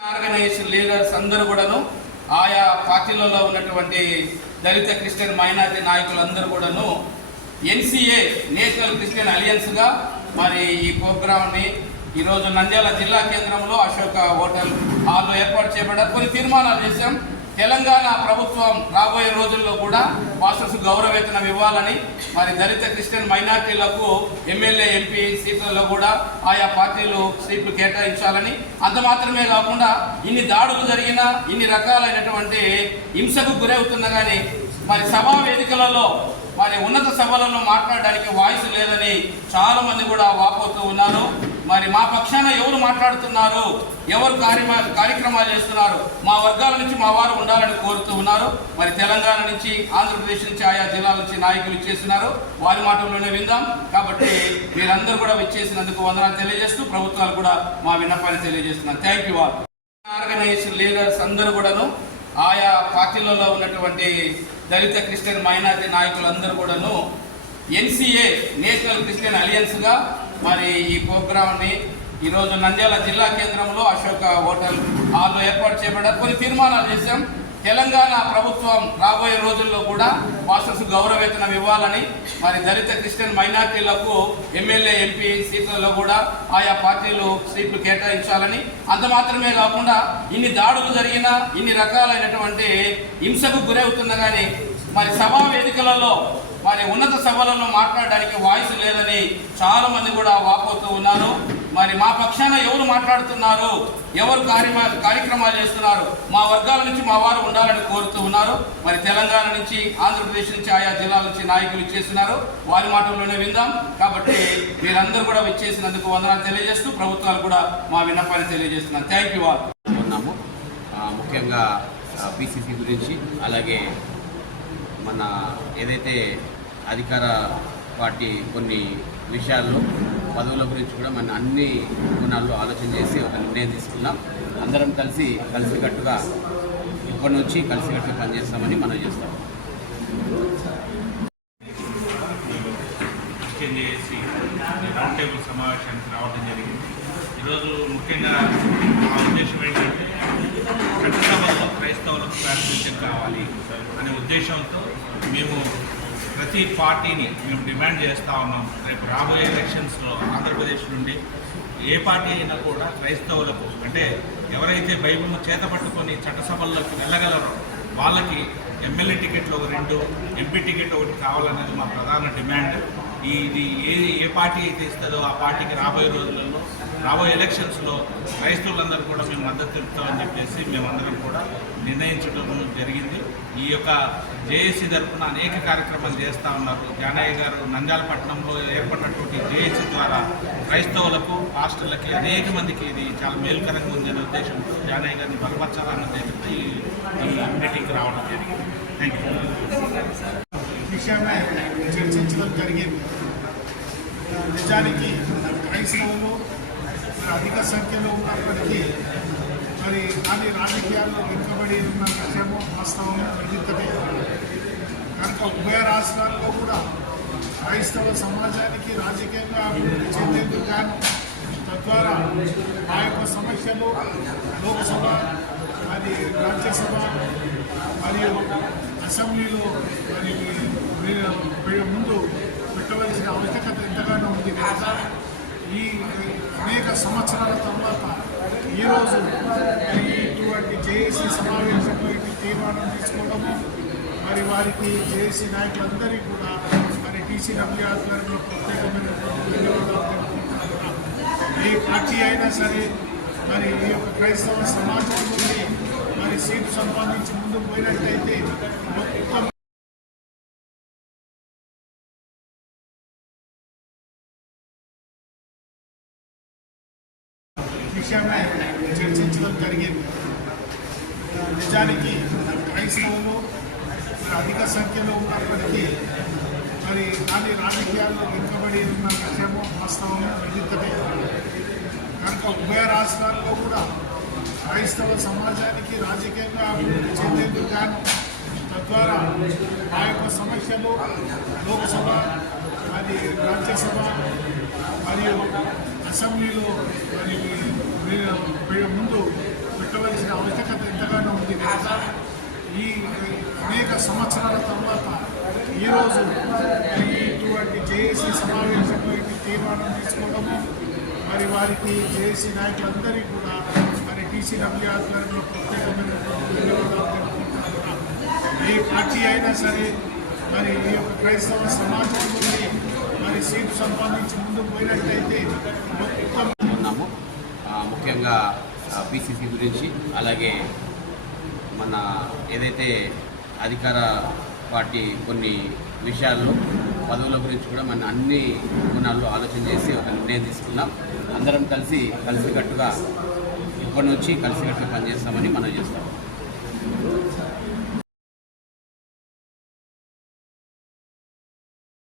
Organisation leaders అందరూ కూడాను ఆయా పార్టీలలో ఉన్నటువంటి దళిత క్రిస్టియన్ మైనారిటీ నాయకులందరూ కూడాను ఎన్సీఏ నేషనల్ క్రిస్టియన్ అలియన్స్గా మరి ఈ ప్రోగ్రామ్ని ఈరోజు నంద్యాల జిల్లా కేంద్రంలో అశోక హోటల్ హాల్లో ఏర్పాటు చేయబడ్డారు. కొన్ని తీర్మానాలు చేశాం. తెలంగాణ ప్రభుత్వం రాబోయే రోజుల్లో కూడా పాస్టర్స్ గౌరవేతనం ఇవ్వాలని, మరి దళిత క్రిస్టియన్ మైనార్టీలకు ఎమ్మెల్యే ఎంపీ సీట్లలో కూడా ఆయా పార్టీలు సీట్లు కేటాయించాలని, అంత మాత్రమే కాకుండా ఇన్ని దాడులు జరిగినా ఇన్ని రకాలైనటువంటి హింసకు గురవుతున్నా కానీ మరి సభా వేదికలలో మరి ఉన్నత సభలలో మాట్లాడడానికి వాయిస్ లేదని చాలా మంది కూడా వాపోతూ ఉన్నారు. మరి మా పక్షాన ఎవరు మాట్లాడుతున్నారు, ఎవరు కార్యక్రమాలు చేస్తున్నారు, మా వర్గాల నుంచి మా వారు ఉండాలని కోరుతూ ఉన్నారు. మరి తెలంగాణ నుంచి, ఆంధ్రప్రదేశ్ నుంచి, ఆయా జిల్లాల నుంచి నాయకులు ఇచ్చేస్తున్నారు. వారి మాటల్లోనే విందాం. కాబట్టి మీరందరూ కూడా విచ్చేసినందుకు వందనాలు తెలియజేస్తూ ప్రభుత్వాలు కూడా మా విన్నపాన్ని తెలియజేస్తున్నాను. Thank you all. Organization leaders అందరూ కూడాను ఆయా పార్టీలలో ఉన్నటువంటి దళిత క్రిస్టియన్ మైనారిటీ నాయకులందరూ కూడాను ఎన్సీఏ నేషనల్ క్రిస్టియన్ అలియన్స్గా మరి ఈ ప్రోగ్రామ్ని ఈరోజు నంద్యాల జిల్లా కేంద్రంలో అశోక హోటల్ హాల్లో ఏర్పాటు చేయబడ్డారు. కొన్ని తీర్మానాలు చేశాం. తెలంగాణ ప్రభుత్వం రాబోయే రోజుల్లో కూడా పాస్టర్స్ గౌరవేతనం ఇవ్వాలని, మరి దళిత క్రిస్టియన్ మైనార్టీలకు ఎమ్మెల్యే ఎంపీ సీట్లలో కూడా ఆయా పార్టీలు సీట్లు కేటాయించాలని, అంత మాత్రమే కాకుండా ఇన్ని దాడులు జరిగినా ఇన్ని రకాలైనటువంటి హింసకు గురవుతున్నా కానీ మరి సభా వేదికలలో మరి ఉన్నత సభలలో మాట్లాడడానికి వాయిస్ లేదని చాలా మంది కూడా వాపోతూ ఉన్నారు. మరి మా పక్షాన ఎవరు మాట్లాడుతున్నారు, ఎవరు కార్యక్రమాలు చేస్తున్నారు, మా వర్గాల నుంచి మా వారు ఉండాలని కోరుతూ ఉన్నారు. మరి తెలంగాణ నుంచి, ఆంధ్రప్రదేశ్ నుంచి, ఆయా జిల్లాల నుంచి నాయకులు ఇచ్చేస్తున్నారు. వారి మాటల్లోనే విందాం. కాబట్టి మీరందరూ కూడా విచ్చేసినందుకు వందనాలు తెలియజేస్తూ ప్రభుత్వాలు కూడా మా విన్నపాన్ని తెలియజేస్తున్నాను. Thank you all. ఉన్నాము ముఖ్యంగా పిసిసి గురించి, అలాగే మన ఏదైతే అధికార పార్టీ కొన్ని విషయాల్లో పదవుల గురించి కూడా మన అన్ని కోణాల్లో ఆలోచన చేసి ఒక నిర్ణయం తీసుకున్నాం. అందరం కలిసికట్టుగా ఇప్పటి నుంచి కలిసికట్టుగా పనిచేస్తామని మనం చేస్తాం. చేసి రౌండ్ టేబుల్ సమావేశానికి రావడం జరిగింది. ఈరోజు ముఖ్యంగా మా ఉద్దేశం ఏంటంటే చట్టసభలో క్రైస్తవులకు ప్రాతినిధ్యం కావాలి అనే ఉద్దేశంతో మేము ప్రతి పార్టీని డిమాండ్ చేస్తూ ఉన్నాం. రేపు రాబోయే ఎలక్షన్స్లో ఆంధ్రప్రదేశ్ నుండి ఏ పార్టీ అయినా కూడా క్రైస్తవులకు, అంటే ఎవరైతే బైబిల్ను చేతపట్టుకొని చట్టసభల్లోకి వెళ్ళగలరో వాళ్ళకి ఎమ్మెల్యే టికెట్లు ఒక 2, ఎంపీ టికెట్ ఒకటి కావాలనేది మా ప్రధాన డిమాండ్. ఇది ఏ పార్టీ అయితే ఇస్తుందో ఆ పార్టీకి రాబోయే రోజులలో, రాబోయే ఎలక్షన్స్లో క్రైస్తవులందరూ కూడా మేము మద్దతు తెలుపుతామని చెప్పేసి మేమందరం కూడా నిర్ణయించడం జరిగింది. ఈ యొక్క జేఏసీ తరఫున అనేక కార్యక్రమాలు చేస్తూ ఉన్నారు. జానయ్య గారు నంద్యాల పట్టణంలో ఏర్పడినటువంటి జేఏసీ ద్వారా క్రైస్తవులకు, పాస్టర్లకి, అనేక మందికి ఇది చాలా మేలుకరంగా ఉందనే ఉద్దేశంతో జానయ్య గారిని బలపరచాలన్న ఉద్దేశంతో ఈ మీటింగ్కి రావడం జరిగింది. Thank you. విషయమే చర్చించడం జరిగింది. నిజానికి క్రైస్తవులు అధిక సంఖ్యలో ఉన్నప్పటికీ మరి కానీ రాజకీయాల్లో వెనుకబడి ఉన్న విషయము వాస్తవం విదితమే. కనుక ఉభయ రాష్ట్రాల్లో కూడా క్రైస్తవ సమాజానికి రాజకీయంగా అభివృద్ధి చెందేందుకు గాను, తద్వారా ఆ యొక్క సమస్యలు లోక్సభ, అది రాజ్యసభ మరియు అసెంబ్లీలో మరి ముందు పెట్టవలసిన ఆవశ్యకత ఎంతగానో ఉంది. ఈ అనేక సంవత్సరాల తర్వాత ఈరోజు ఇటువంటి జేఏసీ సమావేశంలో ఇటు తీర్మానం తీసుకోవడము, మరి వారికి జేఏసీ నాయకులందరికీ కూడా మరి టీసీడబ్ల్యూ ఆధ్వర్యంలో ప్రత్యేకమైన ధన్యవాదాలు తెలుపుకుంటున్నాం. ఏ పార్టీ అయినా సరే మరి ఈ యొక్క క్రైస్తవ సమాజం నుండి మరి సీటు సంపాదించి ముందుకు పోయినట్లయితే మొత్తం విషయమే చర్చించడం జరిగింది. నిజానికి క్రైస్తవులు అధిక సంఖ్యలో ఉన్నప్పటికీ మరి కానీ రాజకీయాల్లో వెనుకబడి ఉన్న విషయము వాస్తవం విదితమే. కనుక ఉభయ రాష్ట్రాల్లో కూడా క్రైస్తవ సమాజానికి రాజకీయంగా అభివృద్ధి చెందేందుకు గాను, తద్వారా ఆ యొక్క సమస్యలు లోక్సభ, అది రాజ్యసభ మరియు అసెంబ్లీలో మరి ముందు పెట్టవలసిన ఆవశ్యకత ఎంతగానో ఉంది కనుక ఈ అనేక సంవత్సరాల తర్వాత ఈరోజు ఇటువంటి జేఏసీ సమావేశంలో ఇటు తీర్మానం తీసుకోవడము మరి వారికి జేఏసీ నాయకులందరికీ కూడా మరి టీసీడబ్ల్యూ ఆధ్వర్యంలో ప్రత్యేకమైనటువంటి ధన్యవాదాలు తెలుపుకుంటున్నాను. ఏ పార్టీ అయినా సరే మరి ఈ యొక్క క్రైస్తవ సమాజం నుండి మరి సీటు సంపాదించి ముందుకు పోయినట్లయితే మొత్తం ఉన్నాము. ముఖ్యంగా పిసిసి గురించి, అలాగే మన ఏదైతే అధికార పార్టీ కొన్ని విషయాల్లో పదవుల గురించి కూడా మన అన్ని కోణాల్లో ఆలోచన చేసి ఒక నిర్ణయం తీసుకున్నాం. అందరం కలిసికట్టుగా ఇప్పటి నుంచి కలిసికట్టుగా పనిచేస్తామని మనం చేస్తాం.